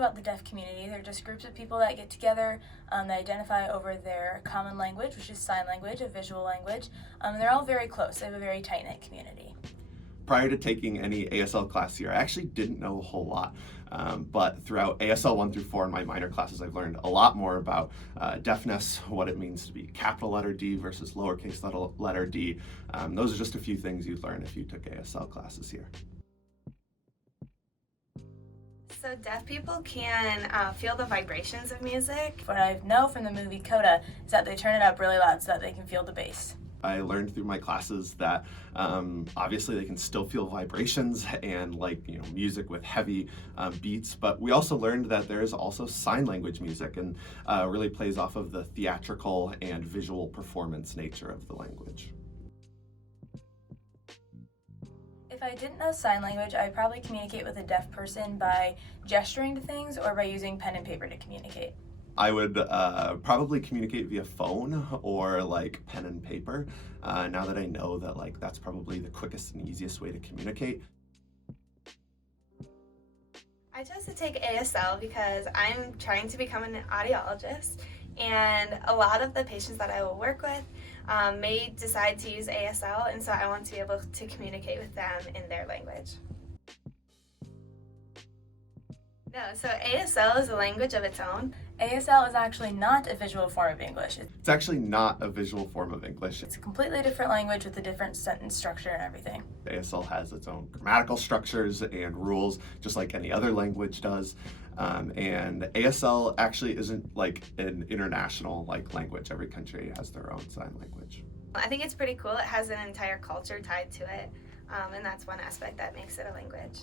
about the deaf community. They're just groups of people that get together, that identify over their common language, which is sign language, a visual language. And they're all very close. They have a very tight-knit community. Prior to taking any ASL class here, I actually didn't know a whole lot. But throughout ASL 1 through 4 in my minor classes, I've learned a lot more about deafness, what it means to be capital letter D versus lowercase letter D. Those are just a few things you'd learn if you took ASL classes here. So deaf people can feel the vibrations of music. What I know from the movie Coda is that they turn it up really loud so that they can feel the bass. I learned through my classes that obviously they can still feel vibrations and music with heavy beats, but we also learned that there is also sign language music and really plays off of the theatrical and visual performance nature of the language. If I didn't know sign language, I'd probably communicate with a deaf person by gesturing to things or by using pen and paper to communicate. I would probably communicate via phone or pen and paper, now that I know that that's probably the quickest and easiest way to communicate. I chose to take ASL because I'm trying to become an audiologist, and a lot of the patients that I will work with may decide to use ASL, and so I want to be able to communicate with them in their language. No, so ASL is a language of its own. ASL is actually not a visual form of English. It's actually not a visual form of English. It's a completely different language with a different sentence structure and everything. ASL has its own grammatical structures and rules, just like any other language does. And ASL actually isn't an international language. Every country has their own sign language. I think it's pretty cool. It has an entire culture tied to it, and that's one aspect that makes it a language.